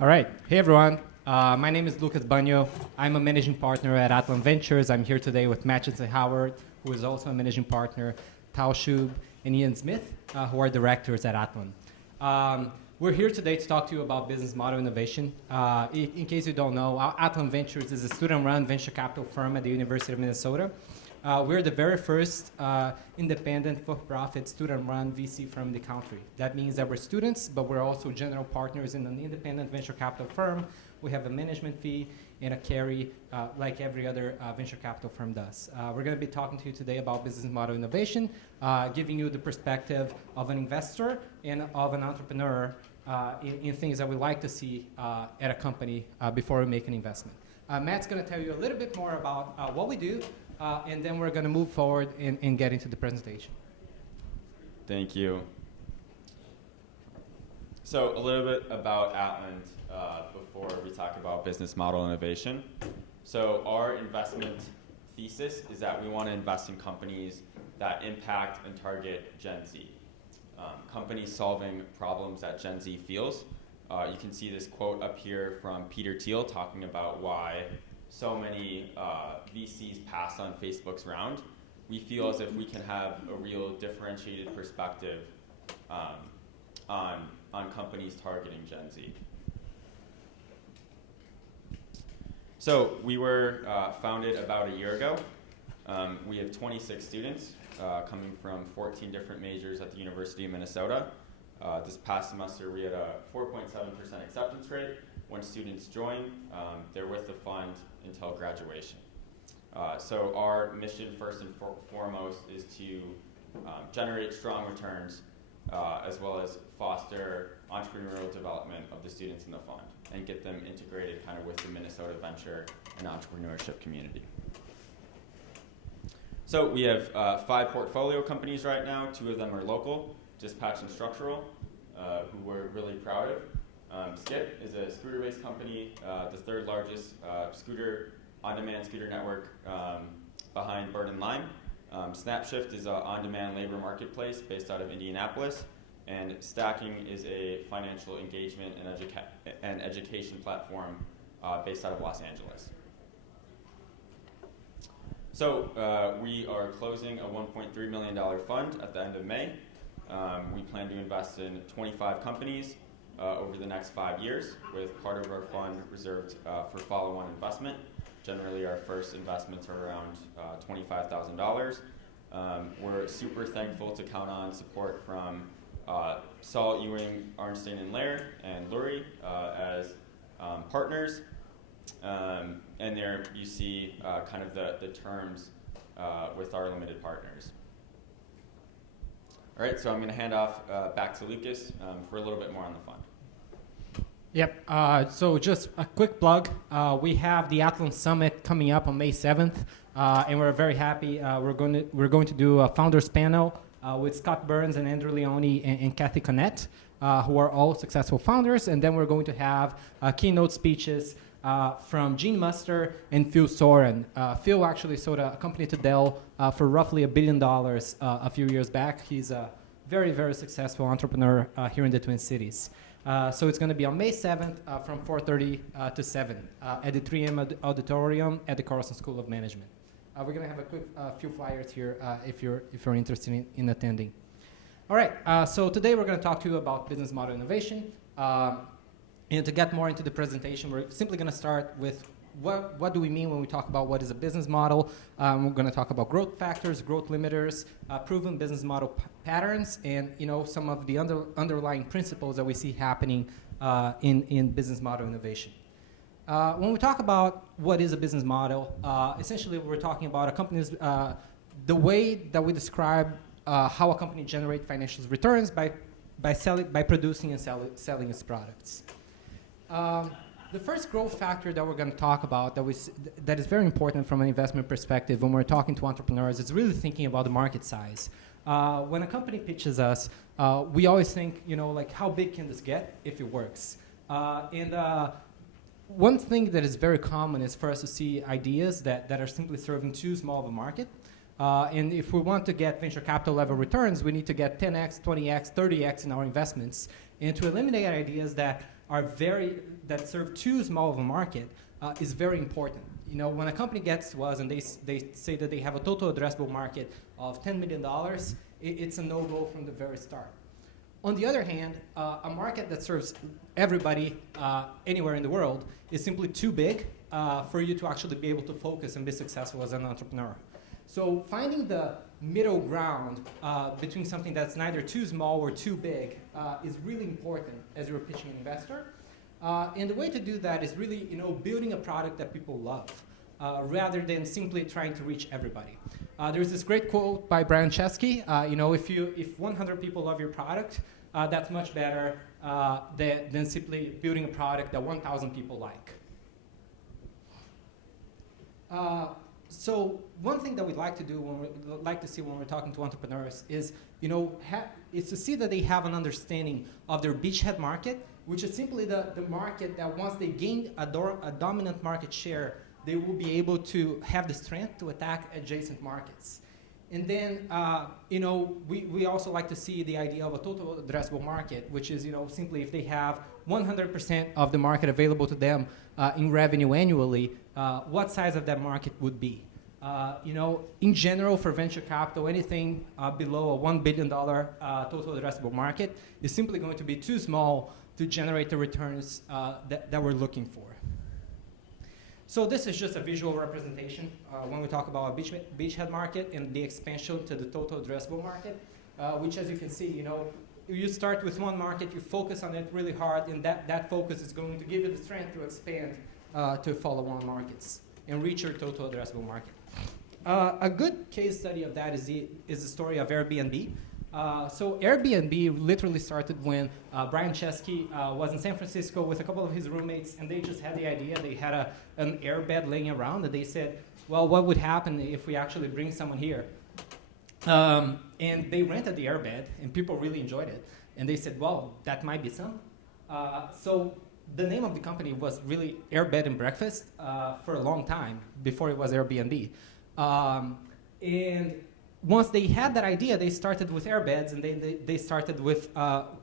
All right. Hey, everyone. My name is Lucas Banyo. I'm a managing partner at Atland Ventures. I'm here today with Matchinson Howard, who is also a managing partner, Tal Shub, and Ian Smith, who are directors at Atland. We're here today to talk to you about business model innovation. In case you don't know, Atland Ventures is a student-run venture capital firm at the University of Minnesota. We're the very first independent, for-profit, student-run VC firm in the country. That means that we're students, but we're also general partners in an independent venture capital firm. We have a management fee and a carry like every other venture capital firm does. We're going to be talking to you today about business model innovation, giving you the perspective of an investor and of an entrepreneur in things that we like to see at a company before we make an investment. Matt's going to tell you a little bit more about what we do, and then we're going to move forward and get into the presentation. Thank you. So a little bit about Atland before we talk about business model innovation. So our investment thesis is that we want to invest in companies that impact and target Gen Z. Companies solving problems that Gen Z feels. You can see this quote up here from Peter Thiel talking about why so many VCs pass on Facebook's round. We feel as if we can have a real differentiated perspective on companies targeting Gen Z. So we were founded about a year ago. We have 26 students coming from 14 different majors at the University of Minnesota. This past semester we had a 4.7% acceptance rate. When students join, they're with the fund until graduation. So our mission first and foremost is to generate strong returns as well as foster entrepreneurial development of the students in the fund and get them integrated kind of with the Minnesota venture and entrepreneurship community. So we have 5 portfolio companies right now. 2 of them are local, Dispatch and Structural, who we're really proud of. Skip is a scooter-based company, the 3rd largest on-demand scooter network behind Bird and Lime. Snapshift is an on-demand labor marketplace based out of Indianapolis. And Stacking is a financial engagement and education platform based out of Los Angeles. So we are closing a $1.3 million fund at the end of May. We plan to invest in 25 companies over the next 5 years, with part of our fund reserved for follow-on investment. Generally, our first investments are around $25,000. We're super thankful to count on support from Saul, Ewing, Arnstein and Lair, and Lurie as partners. And there you see kind of the terms with our limited partners. All right, so I'm going to hand off back to Lucas for a little bit more on the fund. Yep. So just a quick plug. We have the Appellants Summit coming up on May 7th, and we're very happy. We're going to do a founders panel with Scott Burns and Andrew Leone and Kathy Connett, who are all successful founders, and then we're going to have keynote speeches from Gene Muster and Phil Soren. Phil actually sold a company to Dell for roughly $1 billion a few years back. He's a very, very successful entrepreneur here in the Twin Cities. So it's going to be on May 7th from 4:30 to 7 at the 3M Auditorium at the Carlson School of Management. We're going to have a quick few flyers here if you're interested in attending. All right, so today we're going to talk to you about business model innovation. And to get more into the presentation, we're simply going to start with what do we mean when we talk about what is a business model. We're going to talk about growth factors, growth limiters, proven business model patterns, and some of the underlying principles that we see happening in business model innovation. When we talk about what is a business model, essentially we're talking about a company's the way that we describe how a company generates financial returns by producing and selling its products. The first growth factor that we're going to talk about that is very important from an investment perspective when we're talking to entrepreneurs is really thinking about the market size. When a company pitches us, we always think, like how big can this get if it works? And one thing that is very common is for us to see ideas that are simply serving too small of a market. And if we want to get venture capital level returns, we need to get 10x, 20x, 30x in our investments. And to eliminate ideas that that serve too small of a market is very important. You know, when a company gets to us and they say that they have a total addressable market of $10 million, it's a no-go from the very start. On the other hand, a market that serves everybody anywhere in the world is simply too big for you to actually be able to focus and be successful as an entrepreneur. So finding the middle ground between something that's neither too small or too big is really important as you're pitching an investor. And the way to do that is really, you know, building a product that people love, rather than simply trying to reach everybody. There's this great quote by Brian Chesky. You know, if 100 people love your product, that's much better than simply building a product that 1,000 people like. So one thing that we'd like to do when we're talking to entrepreneurs is, you know, is to see that they have an understanding of their beachhead market, which is simply the market that once they gain a dominant market share, they will be able to have the strength to attack adjacent markets. And then, you know, we also like to see the idea of a total addressable market, which is, you know, simply if they have 100% of the market available to them in revenue annually, what size of that market would be. You know, in general, for venture capital, anything below a $1 billion total addressable market is simply going to be too small to generate the returns that we're looking for. So this is just a visual representation when we talk about a beachhead market and the expansion to the total addressable market, which, as you can see, you know, you start with one market, you focus on it really hard, and that focus is going to give you the strength to expand to follow-on markets and reach your total addressable market. A good case study of that is the story of Airbnb. So Airbnb literally started when Brian Chesky was in San Francisco with a couple of his roommates, and they just had the idea. They had an airbed laying around, and they said, well, what would happen if we actually bring someone here? And they rented the airbed, and people really enjoyed it. And they said, well, that might be some. So the name of the company was really Airbed and Breakfast for a long time before it was Airbnb. And once they had that idea, they started with airbeds, and they started with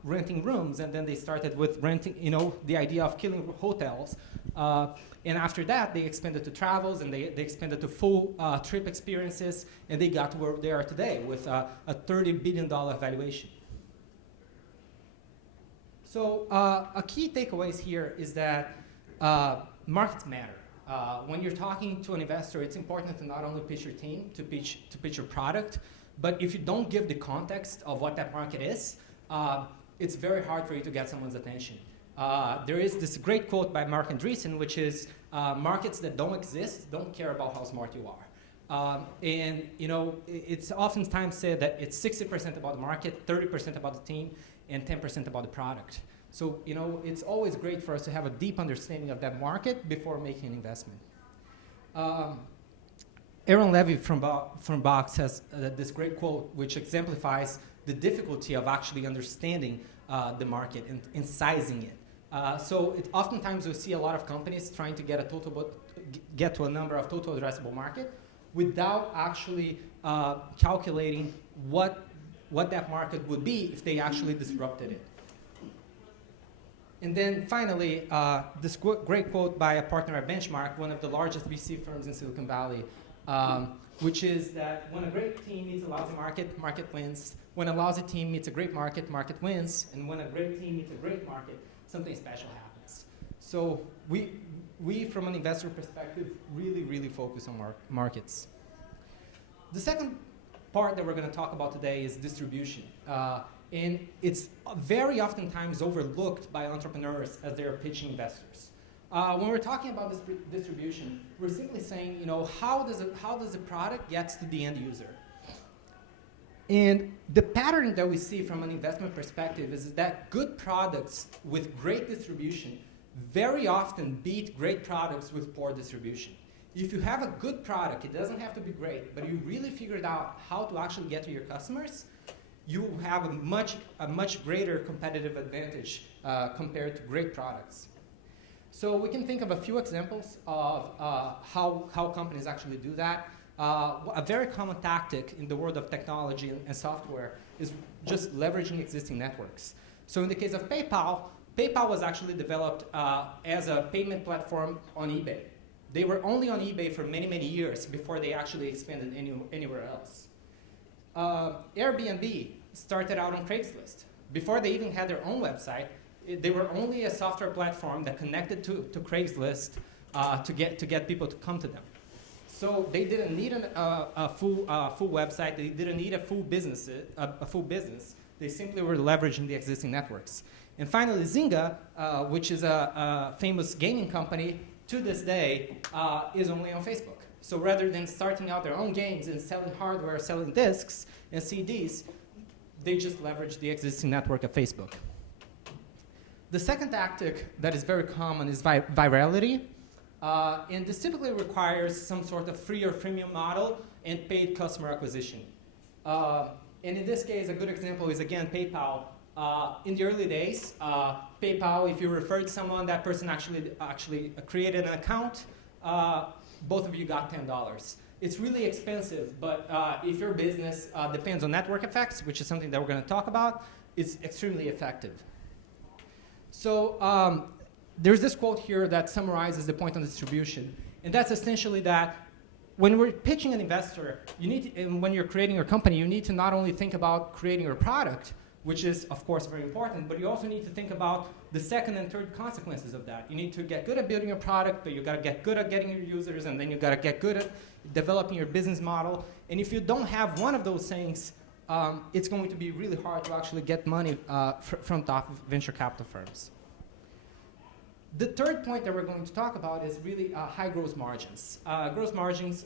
renting rooms, and then they started with renting, you know, the idea of killing hotels. And after that, they expanded to travels, and they expanded to full trip experiences, and they got to where they are today with a $30 billion valuation. So a key takeaways here is that markets matter. When you're talking to an investor, it's important to not only pitch your team, to pitch your product, but if you don't give the context of what that market is, it's very hard for you to get someone's attention. There is this great quote by Mark Andreessen, which is, markets that don't exist don't care about how smart you are. And you know, it's oftentimes said that it's 60% about the market, 30% about the team, and 10% about the product. So, you know, it's always great for us to have a deep understanding of that market before making an investment. Aaron Levy from Box has this great quote which exemplifies the difficulty of actually understanding the market and sizing it. So oftentimes we see a lot of companies trying to get to a number of total addressable market without actually calculating what that market would be if they actually disrupted it. And then finally, this great quote by a partner at Benchmark, one of the largest VC firms in Silicon Valley, which is that when a great team meets a lousy market, market wins. When a lousy team meets a great market, market wins. And when a great team meets a great market, something special happens. So we from an investor perspective, really, really focus on markets. The second part that we're going to talk about today is distribution. And it's very oftentimes overlooked by entrepreneurs as they're pitching investors. When we're talking about this distribution, we're simply saying, you know, how does a product get to the end user? And the pattern that we see from an investment perspective is that good products with great distribution very often beat great products with poor distribution. If you have a good product, it doesn't have to be great, but you really figured out how to actually get to your customers, you have a much greater competitive advantage compared to great products. So we can think of a few examples of how companies actually do that. A very common tactic in the world of technology and software is just leveraging existing networks. So in the case of PayPal, PayPal was actually developed as a payment platform on eBay. They were only on eBay for many, many years before they actually expanded anywhere else. Airbnb started out on Craigslist. Before they even had their own website, they were only a software platform that connected to Craigslist to get people to come to them. So they didn't need a full website. They didn't need a full business. They simply were leveraging the existing networks. And finally, Zynga, which is a famous gaming company, to this day is only on Facebook. So rather than starting out their own games and selling hardware, selling discs and CDs, they just leverage the existing network of Facebook. The second tactic that is very common is virality. And this typically requires some sort of free or freemium model and paid customer acquisition. And in this case, a good example is, again, PayPal. In the early days, PayPal, if you referred someone, that person actually created an account, both of you got $10. It's really expensive, but if your business depends on network effects, which is something that we're going to talk about, it's extremely effective. So there's this quote here that summarizes the point on distribution, and that's essentially that when we're pitching an investor, and when you're creating your company, you need to not only think about creating your product, which is, of course, very important, but you also need to think about the second and third consequences of that. You need to get good at building your product, but you got to get good at getting your users, and then you got to get good at developing your business model. And if you don't have one of those things, it's going to be really hard to actually get money from top venture capital firms. The third point that we're going to talk about is really high gross margins. Gross margins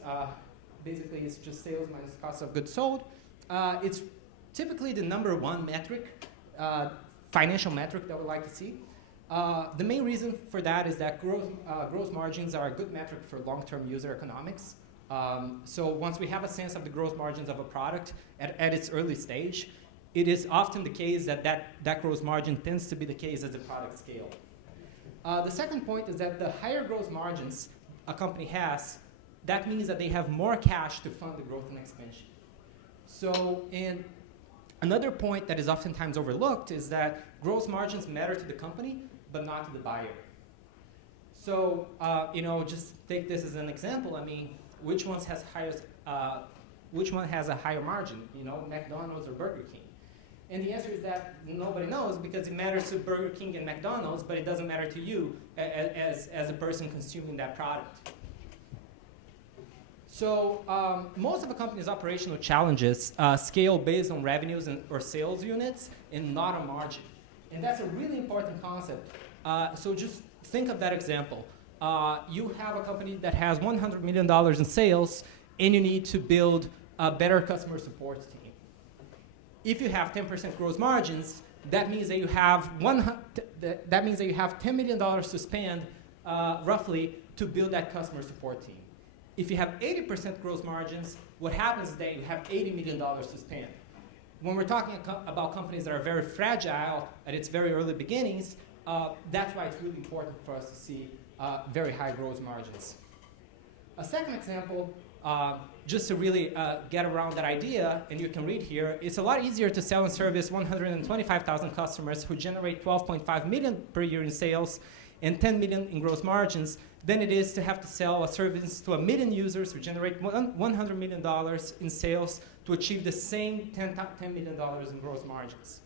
basically is just sales minus cost of goods sold. It's typically the number one metric, financial metric that we like to see. The main reason for that is that gross margins are a good metric for long-term user economics. So once we have a sense of the gross margins of a product at its early stage, it is often the case that gross margin tends to be the case as the product scales. The second point is that the higher gross margins a company has, that means that they have more cash to fund the growth and expansion. So, and another point that is oftentimes overlooked is that gross margins matter to the company, but not to the buyer. So, just take this as an example. I mean, which one has a higher margin? McDonald's or Burger King? And the answer is that nobody knows, because it matters to Burger King and McDonald's, but it doesn't matter to you as a person consuming that product. So most of a company's operational challenges scale based on revenues or sales units and not on margin. And that's a really important concept. So just think of that example. You have a company that has $100 million in sales, and you need to build a better customer support team. If you have 10% gross margins, that means that you have $10 million to spend roughly to build that customer support team. If you have 80% gross margins, what happens is that you have $80 million to spend. When we're talking about companies that are very fragile at its very early beginnings, that's why it's really important for us to see very high gross margins. A second example, just to really get around that idea, and you can read here, it's a lot easier to sell and service 125,000 customers who generate 12.5 million per year in sales and 10 million in gross margins than it is to have to sell a service to 1 million users who generate $100 million in sales to achieve the same $10 million in gross margins.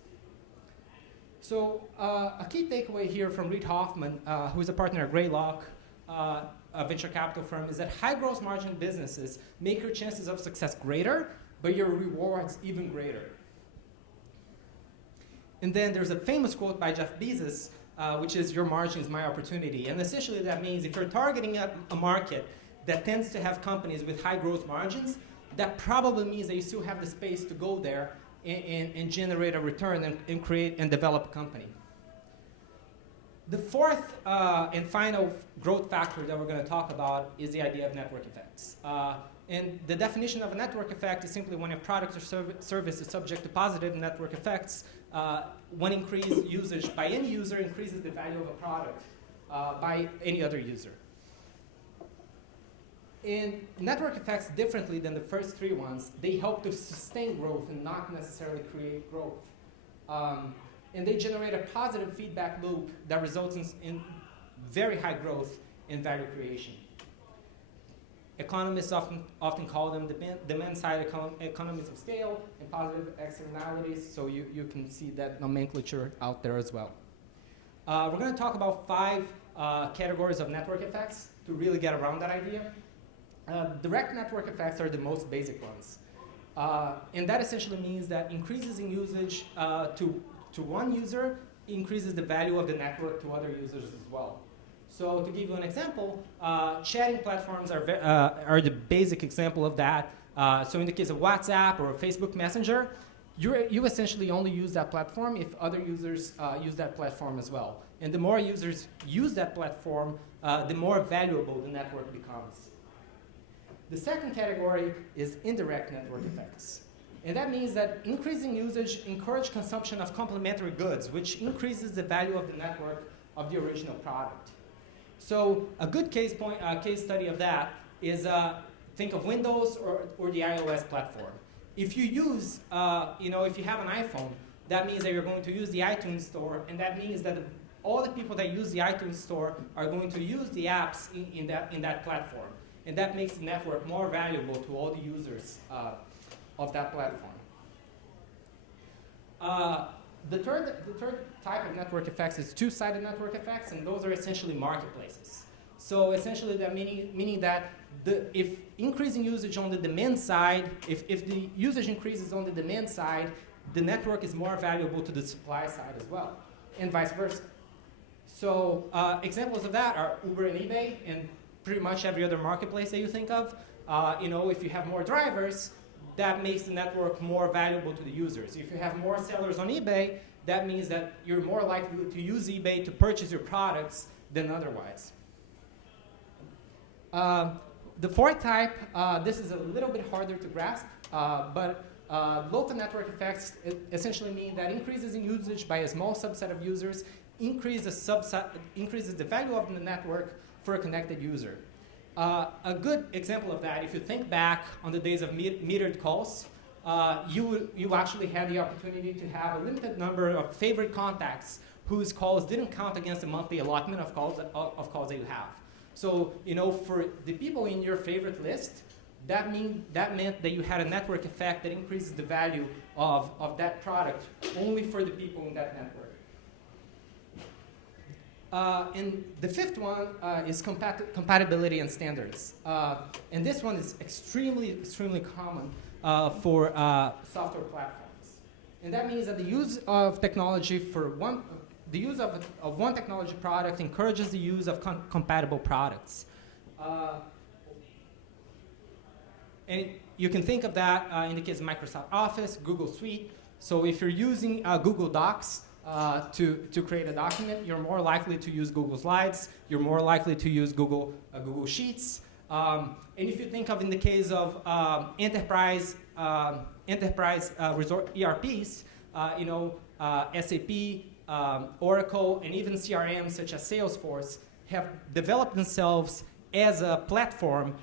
So a key takeaway here from Reid Hoffman, who is a partner at Greylock, a venture capital firm, is that high gross margin businesses make your chances of success greater, but your rewards even greater. And then there's a famous quote by Jeff Bezos, which is, "Your margin is my opportunity." And essentially that means if you're targeting a market that tends to have companies with high gross margins, that probably means that you still have the space to go there and generate a return and create and develop a company. The fourth and final growth factor that we're going to talk about is the idea of network effects. And the definition of a network effect is simply when a product or service is subject to positive network effects, when increased usage by any user increases the value of a product by any other user. And network effects, differently than the first three ones, they help to sustain growth and not necessarily create growth. and they generate a positive feedback loop that results in very high growth and value creation. Economists often call them demand-side economies of scale and positive externalities, so you can see that nomenclature out there as well. We're going to talk about 5 categories of network effects to really get around that idea. Direct network effects are the most basic ones. And that essentially means that increases in usage to one user increases the value of the network to other users as well. So to give you an example, chatting platforms are the basic example of that. So in the case of WhatsApp or Facebook Messenger, you essentially only use that platform if other users use that platform as well. And the more users use that platform, the more valuable the network becomes. The second category is indirect network effects. And that means that increasing usage encourages consumption of complementary goods, which increases the value of the network of the original product. So a good case study of that is think of Windows or the iOS platform. If you use, if you have an iPhone, that means that you're going to use the iTunes Store, and that means that all the people that use the iTunes Store are going to use the apps in that platform. And that makes the network more valuable to all the users of that platform. The third type of network effects is two-sided network effects, and those are essentially marketplaces. So essentially, that meaning that if increasing usage on the demand side, if the usage increases on the demand side, the network is more valuable to the supply side as well, and vice versa. So examples of that are Uber and eBay, and pretty much every other marketplace that you think of. If you have more drivers, that makes the network more valuable to the users. If you have more sellers on eBay, that means that you're more likely to use eBay to purchase your products than otherwise. The fourth type, this is a little bit harder to grasp, but local network effects essentially mean that increases in usage by a small subset of users increases the value of the network for a connected user. A good example of that, if you think back on the days of metered calls, you actually had the opportunity to have a limited number of favorite contacts whose calls didn't count against the monthly allotment of calls that you have. So, for the people in your favorite list, that meant that you had a network effect that increases the value of that product only for the people in that network. And the fifth one is compatibility and standards. And this one is extremely common for software platforms. And that means that the use of technology of one technology product encourages the use of compatible products. And you can think of that in the case of Microsoft Office, Google Suite. So if you're using Google Docs to create a document, you're more likely to use Google Slides. You're more likely to use Google Sheets. And if you think of in the case of enterprise resort ERPs, SAP, Oracle, and even CRMs such as Salesforce have developed themselves as a platform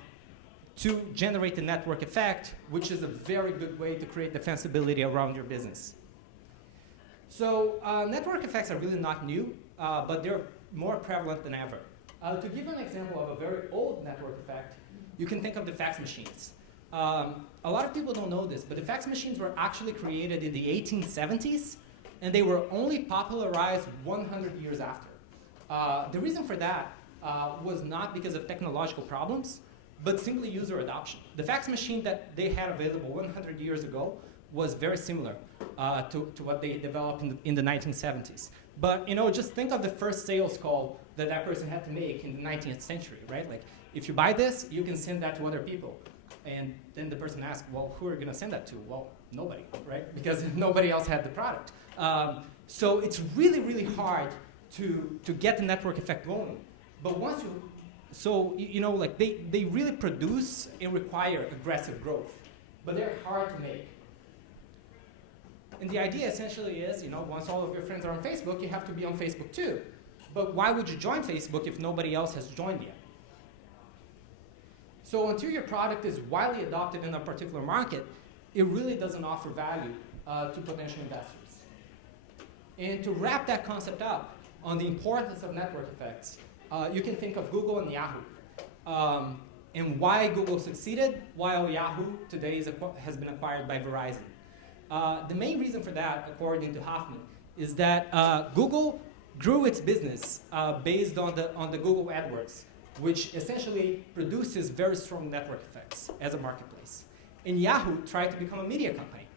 to generate the network effect, which is a very good way to create defensibility around your business. So network effects are really not new, but they're more prevalent than ever. To give an example of a very old network effect, you can think of the fax machines. A lot of people don't know this, but the fax machines were actually created in the 1870s, and they were only popularized 100 years after. The reason for that was not because of technological problems, but simply user adoption. The fax machine that they had available 100 years ago was very similar to what they developed in the 1970s. But just think of the first sales call that person had to make in the 19th century, right? Like, if you buy this, you can send that to other people. And then the person asks, well, who are you going to send that to? Well, nobody, right? Because nobody else had the product. So it's really hard to get the network effect going. But once they really produce and require aggressive growth, but they're hard to make. And the idea essentially is, once all of your friends are on Facebook, you have to be on Facebook too. But why would you join Facebook if nobody else has joined yet? So until your product is widely adopted in a particular market, it really doesn't offer value to potential investors. And to wrap that concept up on the importance of network effects, you can think of Google and Yahoo. And why Google succeeded while Yahoo today has been acquired by Verizon. The main reason for that, according to Hoffman, is that Google grew its business based on the Google AdWords, which essentially produces very strong network effects as a marketplace. And Yahoo tried to become a media company,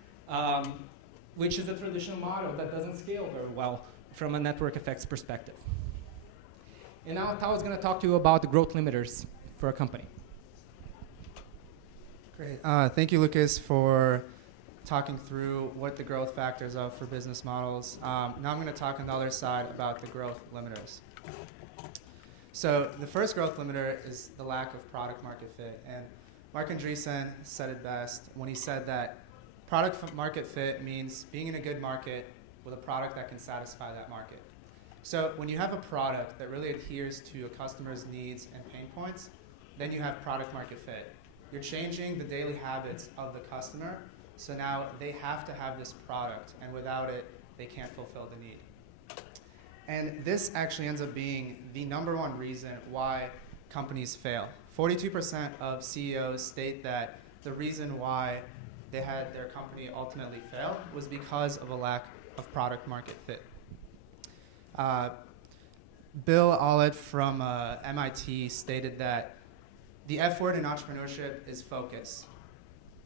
which is a traditional model that doesn't scale very well from a network effects perspective. And now Tao is going to talk to you about the growth limiters for a company. Great. Thank you, Lucas, for talking through what the growth factors are for business models. Now I'm going to talk on the other side about the growth limiters. So the first growth limiter is the lack of product market fit. And Mark Andreessen said it best when he said that product market fit means being in a good market with a product that can satisfy that market. So when you have a product that really adheres to a customer's needs and pain points, then you have product market fit. You're changing the daily habits of the customer, so now they have to have this product, and without it, they can't fulfill the need. And this actually ends up being the #1 reason why companies fail. 42% of CEOs state that the reason why they had their company ultimately fail was because of a lack of product market fit. Bill Ollett from MIT stated that the F word in entrepreneurship is focus.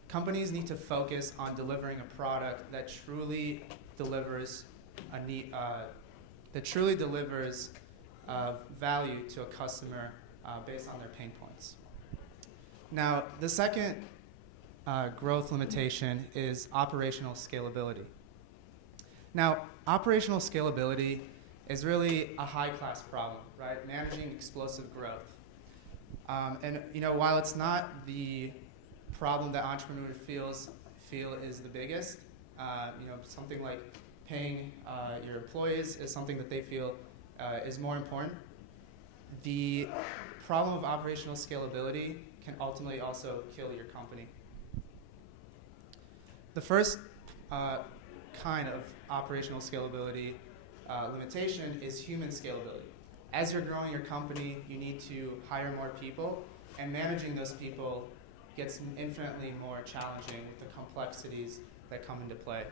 Companies need to focus on delivering a product that truly delivers a need, value to a customer based on their pain points. Now, the second growth limitation is operational scalability. Now, operational scalability is really a high-class problem, right? Managing explosive growth. And while it's not the problem that entrepreneurs feel is the biggest, something like paying your employees is something that they feel is more important. The problem of operational scalability can ultimately also kill your company. The first kind of operational scalability limitation is human scalability. As you're growing your company, you need to hire more people, and managing those people gets infinitely more challenging with the complexities that come into play.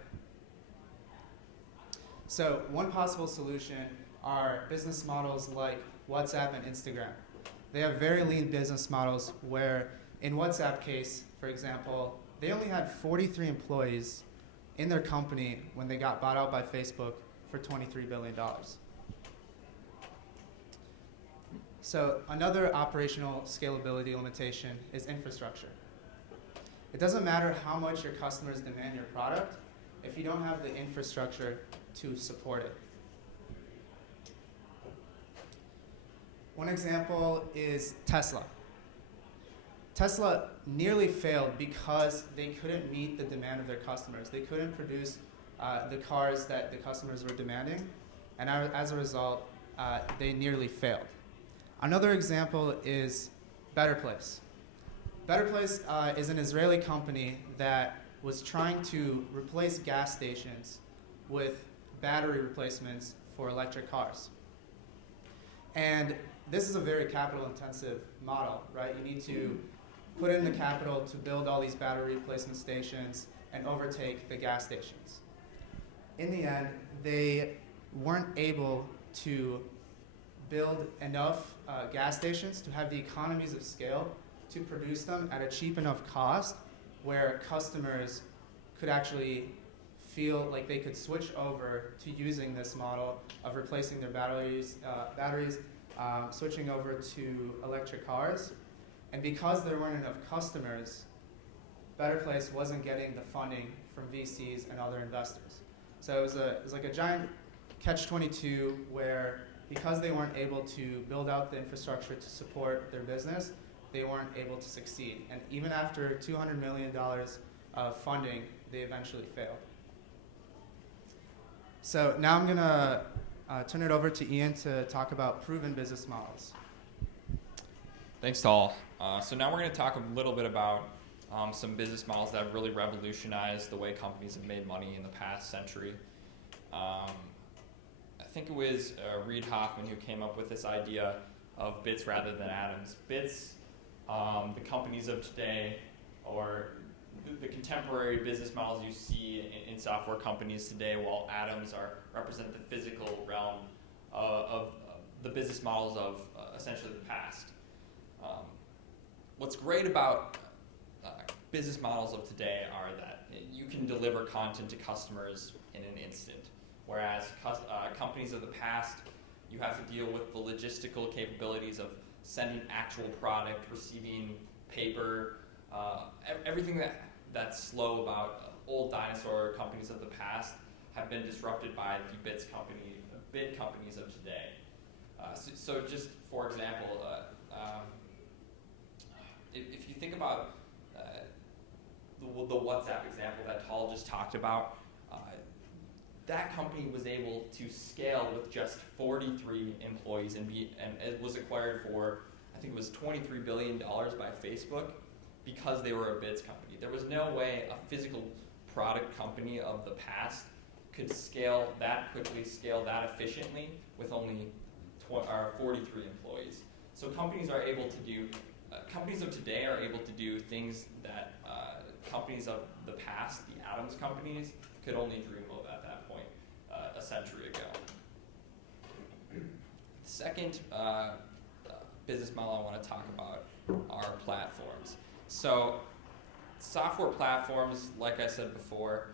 So one possible solution are business models like WhatsApp and Instagram. They have very lean business models where, in WhatsApp case, for example, they only had 43 employees in their company when they got bought out by Facebook for $23 billion. So another operational scalability limitation is infrastructure. It doesn't matter how much your customers demand your product if you don't have the infrastructure to support it. One example is Tesla. Tesla nearly failed because they couldn't meet the demand of their customers. They couldn't produce the cars that the customers were demanding, and as a result, they nearly failed. Another example is Better Place. Better Place is an Israeli company that was trying to replace gas stations with battery replacements for electric cars. And this is a very capital-intensive model, right? You need to put in the capital to build all these battery replacement stations and overtake the gas stations. In the end, they weren't able to build enough gas stations to have the economies of scale to produce them at a cheap enough cost where customers could actually feel like they could switch over to using this model of replacing their batteries, switching over to electric cars. And because there weren't enough customers, Better Place wasn't getting the funding from VCs and other investors. So it was like a giant catch-22 where, because they weren't able to build out the infrastructure to support their business, they weren't able to succeed. And even after $200 million of funding, they eventually failed. So now I'm going to turn it over to Ian to talk about proven business models. Thanks, Tal. So now we're going to talk a little bit about some business models that have really revolutionized the way companies have made money in the past century. I think it was Reid Hoffman who came up with this idea of bits rather than atoms. Bits, the companies of today, or the contemporary business models you see in software companies today, while atoms represent the physical realm of the business models of essentially the past. What's great about business models of today are that you can deliver content to customers in an instant, whereas companies of the past, you have to deal with the logistical capabilities of sending actual product, receiving paper, everything that's slow about old dinosaur companies of the past have been disrupted by the bit companies of today. So just for example, if you think about the WhatsApp example that Tal just talked about, that company was able to scale with just 43 employees and it was acquired for, I think it was $23 billion by Facebook because they were a bits company. There was no way a physical product company of the past could scale that quickly, scale that efficiently with only 43 employees. So companies are able to do, companies of today are able to do things that companies of the past, the atoms companies, could only dream of at that point a century ago. The second business model I want to talk about are platforms. So software platforms, like I said before,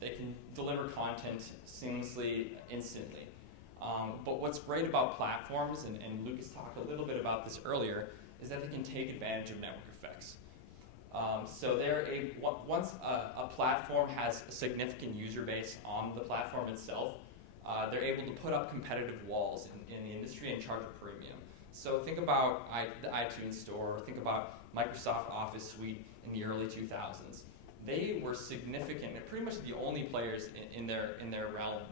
they can deliver content seamlessly, instantly. But what's great about platforms, and Lucas talked a little bit about this earlier, is that they can take advantage of network effects. So once a platform has a significant user base on the platform itself, they're able to put up competitive walls in the industry and charge a premium. So think about the iTunes Store, or think about Microsoft Office Suite in the early 2000s. They were significant, and pretty much the only players in their realm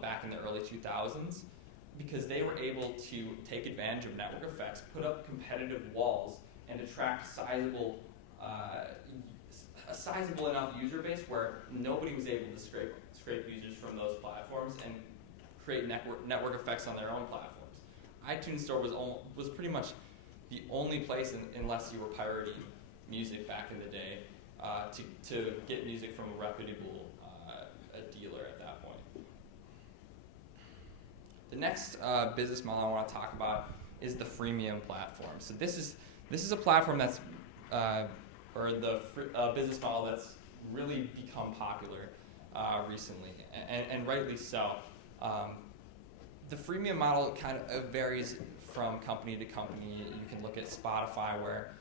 back in the early 2000s, because they were able to take advantage of network effects, put up competitive walls, and attract a sizable enough user base where nobody was able to scrape users from those platforms and create network effects on their own platforms. iTunes Store was pretty much the only place, unless you were pirating music back in the day, to get music from a reputable dealer at that point. The next business model I want to talk about is the Freemium Platform. So this is a platform that's business model that's really become popular recently, and rightly so. The freemium model kind of varies from company to company. You can look at Spotify, where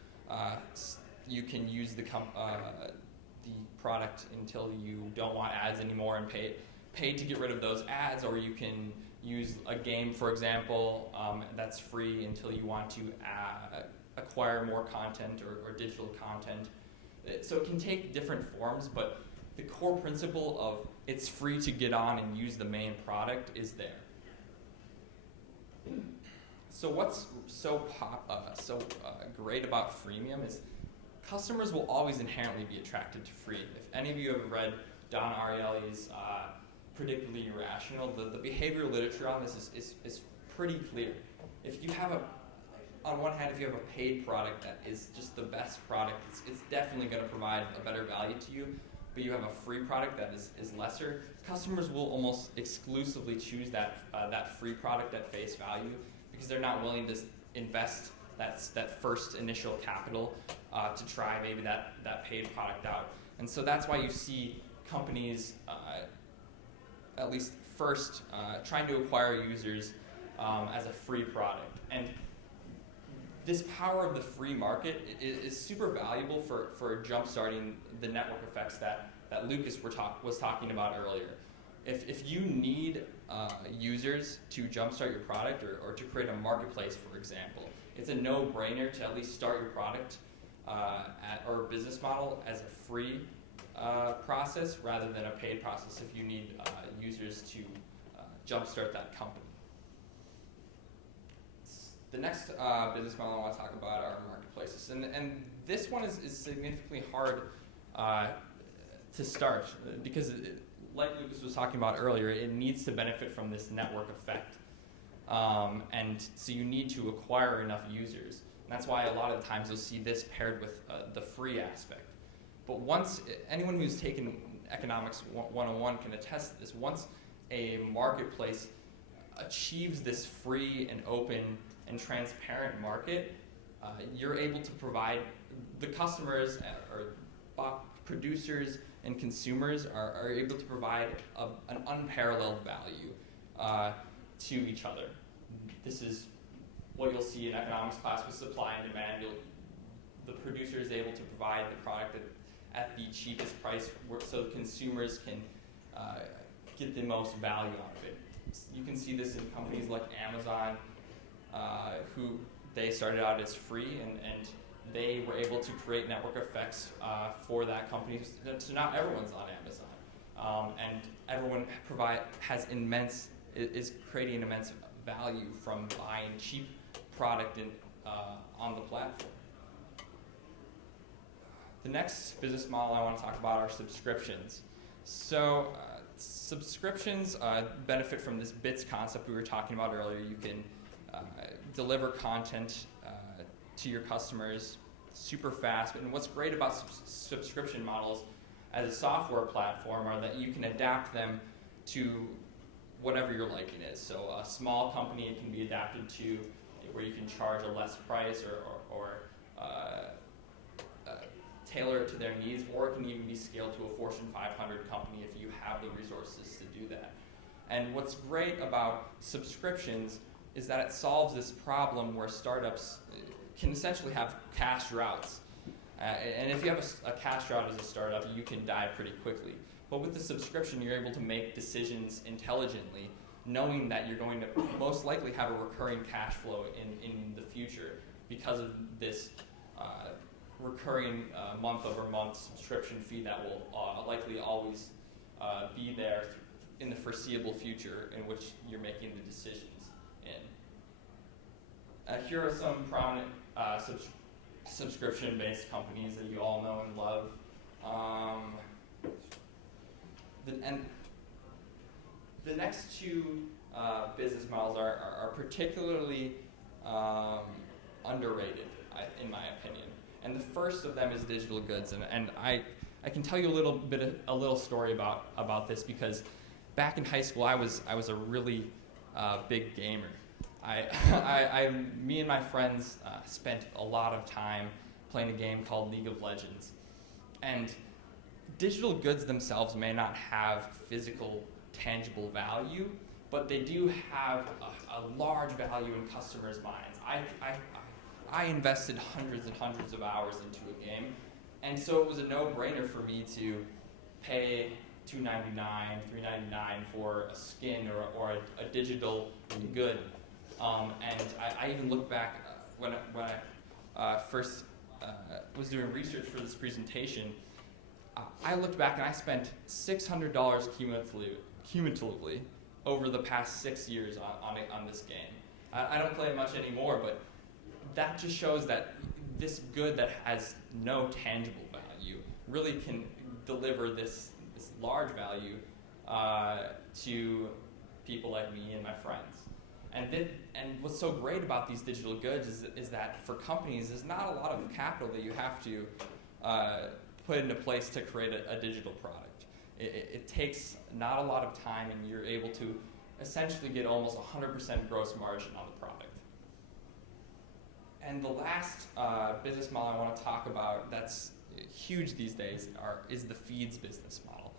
you can use the product until you don't want ads anymore and pay to get rid of those ads, or you can use a game, for example, that's free until you want to acquire more content or digital content. So it can take different forms, but the core principle of it's free to get on and use the main product is there. So what's so great about freemium is customers will always inherently be attracted to free. If any of you have read Don Ariely's Predictably Irrational, the behavioral literature on this is pretty clear. If you have on one hand, if you have a paid product that is just the best product, it's definitely going to provide a better value to you, but you have a free product that is lesser, customers will almost exclusively choose that free product at face value because they're not willing to invest that first initial capital to try maybe that paid product out. And so that's why you see companies, at least first, trying to acquire users as a free product. And this power of the free market is super valuable for jump-starting the network effects that Lucas was talking about earlier. If you need users to jumpstart your product or to create a marketplace, for example, it's a no-brainer to at least start your product or business model as a free process rather than a paid process if you need users to jumpstart that company. The next business model I want to talk about are marketplaces. And this one is significantly hard to start because like Lucas was talking about earlier, it needs to benefit from this network effect. And so you need to acquire enough users. And that's why a lot of the times you'll see this paired with the free aspect. But anyone who's taken Economics 101 can attest to this. Once a marketplace achieves this free and open and transparent market, you're able to provide the customers or producers and consumers are able to provide an unparalleled value to each other. This is what you'll see in economics class with supply and demand. The producer is able to provide the product at the cheapest price so consumers can get the most value out of it. You can see this in companies like Amazon, who they started out as free and they were able to create network effects for that company. So now everyone's on Amazon, and everyone is creating immense value from buying cheap product on the platform. The next business model I want to talk about are subscriptions. So subscriptions benefit from this bits concept we were talking about earlier. You can deliver content to your customers super fast. And what's great about subscription models as a software platform are that you can adapt them to whatever your liking is. So a small company, it can be adapted to where you can charge a less price or tailor it to their needs, or it can even be scaled to a Fortune 500 company if you have the resources to do that. And what's great about subscriptions is that it solves this problem where startups can essentially have cash droughts. And if you have a cash drought as a startup, you can die pretty quickly. But with the subscription, you're able to make decisions intelligently, knowing that you're going to most likely have a recurring cash flow in the future because of this recurring month-over-month subscription fee that will likely always be there in the foreseeable future in which you're making the decisions in. Here are some prominent subscription-based companies that you all know and love. The next two business models are particularly underrated, in my opinion. And the first of them is digital goods, and I can tell you a little story about this because back in high school I was a really big gamer. Me and my friends spent a lot of time playing a game called League of Legends, and digital goods themselves may not have physical, tangible value, but they do have a large value in customers' minds. I invested hundreds and hundreds of hours into a game, and so it was a no-brainer for me to pay $2.99, $3.99 for a skin or a digital good. And I even look back when I first was doing research for this presentation. I looked back and I spent $600 cumulatively over the past 6 years on this game. I don't play it much anymore, but that just shows that this good that has no tangible value really can deliver this large value to people like me and my friends. And what's so great about these digital goods is that for companies, there's not a lot of capital that you have to put into place to create a digital product. It takes not a lot of time, and you're able to essentially get almost 100% gross margin on the product. And the last business model I want to talk about that's huge these days is the feeds business model.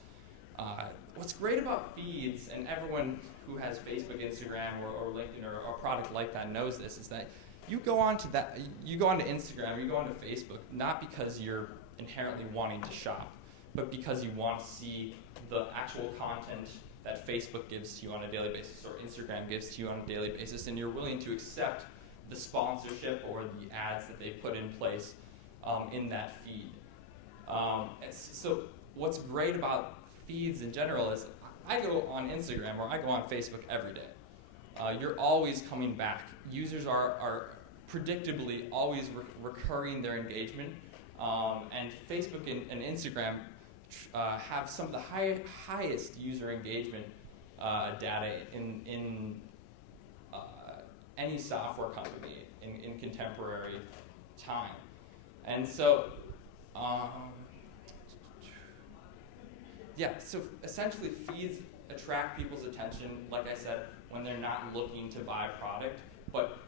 What's great about feeds, and everyone who has Facebook, Instagram, or LinkedIn, or a product like that knows this, is that you go onto Instagram, you go onto Facebook, not because you're inherently wanting to shop, but because you want to see the actual content that Facebook gives to you on a daily basis or Instagram gives to you on a daily basis, and you're willing to accept the sponsorship or the ads that they put in place in that feed. So what's great about feeds in general is I go on Instagram or I go on Facebook every day. You're always coming back. Users are predictably always recurring their engagement, and Facebook and Instagram have some of the highest user engagement data in any software company in contemporary time. And so, so essentially feeds attract people's attention, like I said, when they're not looking to buy a product, but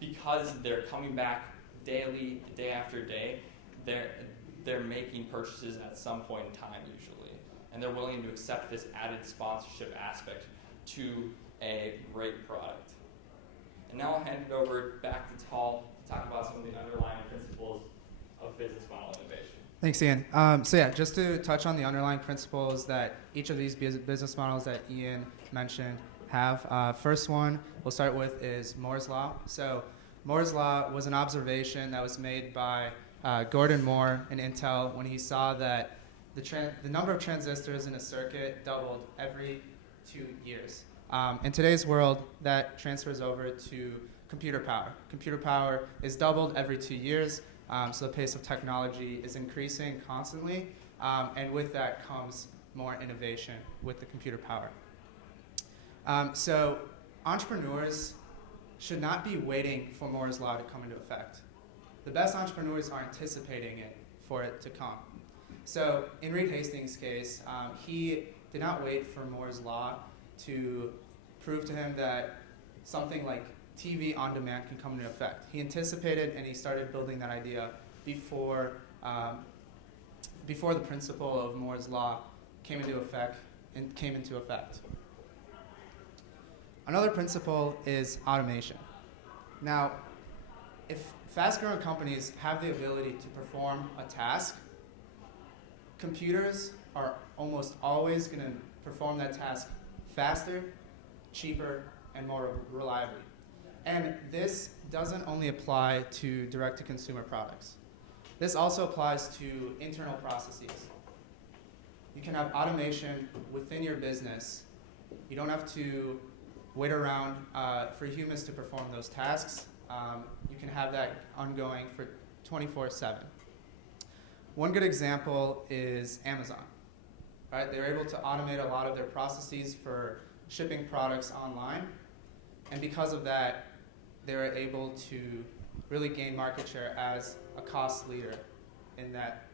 because they're coming back daily, day after day, they're making purchases at some point in time usually, and they're willing to accept this added sponsorship aspect to a great product. And now I'll hand it over back to Tal to talk about some of the underlying principles of business model innovation. Thanks, Ian. Just to touch on the underlying principles that each of these business models that Ian mentioned have. First one we'll start with is Moore's Law. So Moore's Law was an observation that was made by Gordon Moore in Intel when he saw that the number of transistors in a circuit doubled every 2 years. In today's world, that transfers over to computer power. Computer power is doubled every 2 years, so the pace of technology is increasing constantly, and with that comes more innovation with the computer power. So entrepreneurs should not be waiting for Moore's Law to come into effect. The best entrepreneurs are anticipating it for it to come. So in Reed Hastings' case, he did not wait for Moore's Law to prove to him that something like TV on demand can come into effect. He anticipated and he started building that idea before the principle of Moore's Law came into effect. Another principle is automation. Now, if fast-growing companies have the ability to perform a task, computers are almost always going to perform that task faster, cheaper, and more reliably. And this doesn't only apply to direct-to-consumer products. This also applies to internal processes. You can have automation within your business. You don't have to wait around for humans to perform those tasks. You can have that ongoing for 24/7. One good example is Amazon. Right? They're able to automate a lot of their processes for shipping products online, and because of that, they're able to really gain market share as a cost leader in that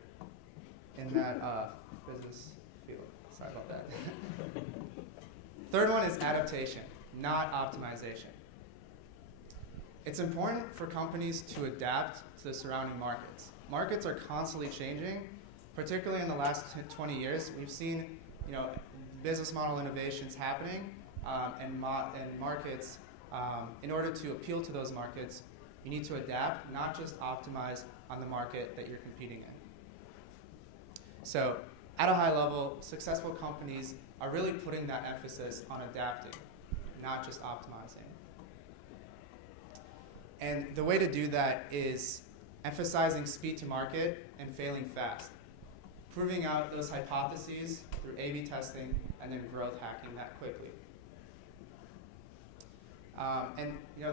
business field. Sorry about that. Third one is adaptation, not optimization. It's important for companies to adapt to the surrounding markets. Markets are constantly changing, particularly in the last 20 years. We've seen, business model innovations happening, and markets. In order to appeal to those markets, you need to adapt, not just optimize on the market that you're competing in. So, at a high level, successful companies are really putting that emphasis on adapting, not just optimizing. And the way to do that is emphasizing speed to market and failing fast. Proving out those hypotheses through A/B testing and then growth hacking that quickly.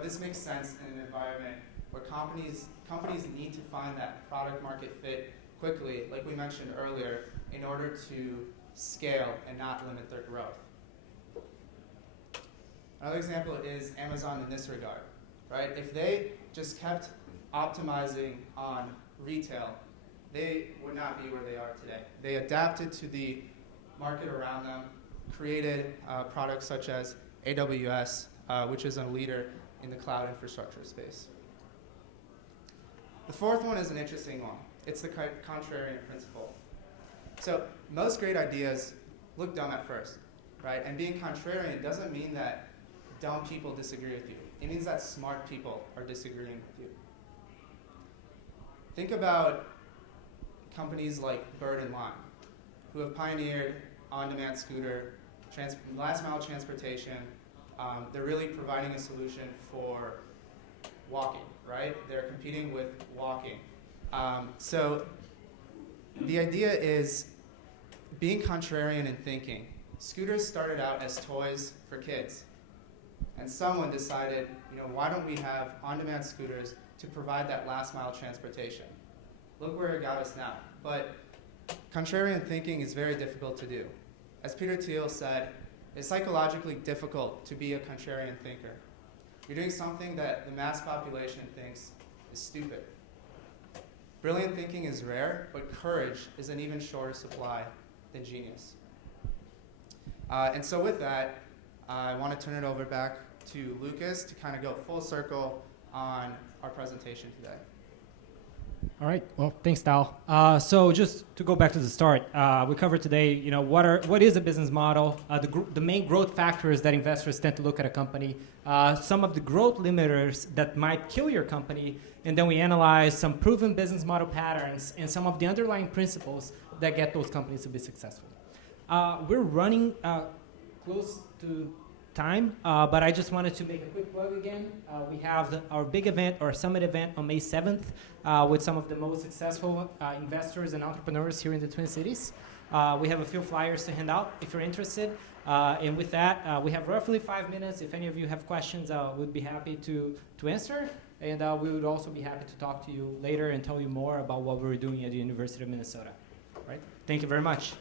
This makes sense in an environment where companies need to find that product market fit quickly, like we mentioned earlier, in order to scale and not limit their growth. Another example is Amazon in this regard, right? If they just kept optimizing on retail, they would not be where they are today. They adapted to the market around them, created products such as AWS, which is a leader in the cloud infrastructure space. The fourth one is an interesting one. It's the contrarian principle. So most great ideas look dumb at first, right? And being contrarian doesn't mean that dumb people disagree with you. It means that smart people are disagreeing with you. Think about companies like Bird and Lime, who have pioneered on-demand scooter, last-mile transportation. They're really providing a solution for walking, right? They're competing with walking. So the idea is being contrarian in thinking. Scooters started out as toys for kids. And someone decided, why don't we have on-demand scooters to provide that last-mile transportation? Look where it got us now. But Contrarian thinking is very difficult to do. As Peter Thiel said, it's psychologically difficult to be a contrarian thinker. You're doing something that the mass population thinks is stupid. Brilliant thinking is rare, but courage is an even shorter supply than genius. And so with that, I want to turn it over back to Lucas to kind of go full circle on our presentation today. All right. Well, thanks, Tal. So just to go back to the start, we covered today, what is a business model, the main growth factors that investors tend to look at a company, some of the growth limiters that might kill your company, and then we analyze some proven business model patterns and some of the underlying principles that get those companies to be successful. We're running close to time, but I just wanted to make a quick plug again. We have our big event, our summit event on May 7th with some of the most successful investors and entrepreneurs here in the Twin Cities. We have a few flyers to hand out if you're interested. And with that, we have roughly 5 minutes. If any of you have questions, we'd be happy to answer. And we would also be happy to talk to you later and tell you more about what we're doing at the University of Minnesota. Right? Thank you very much.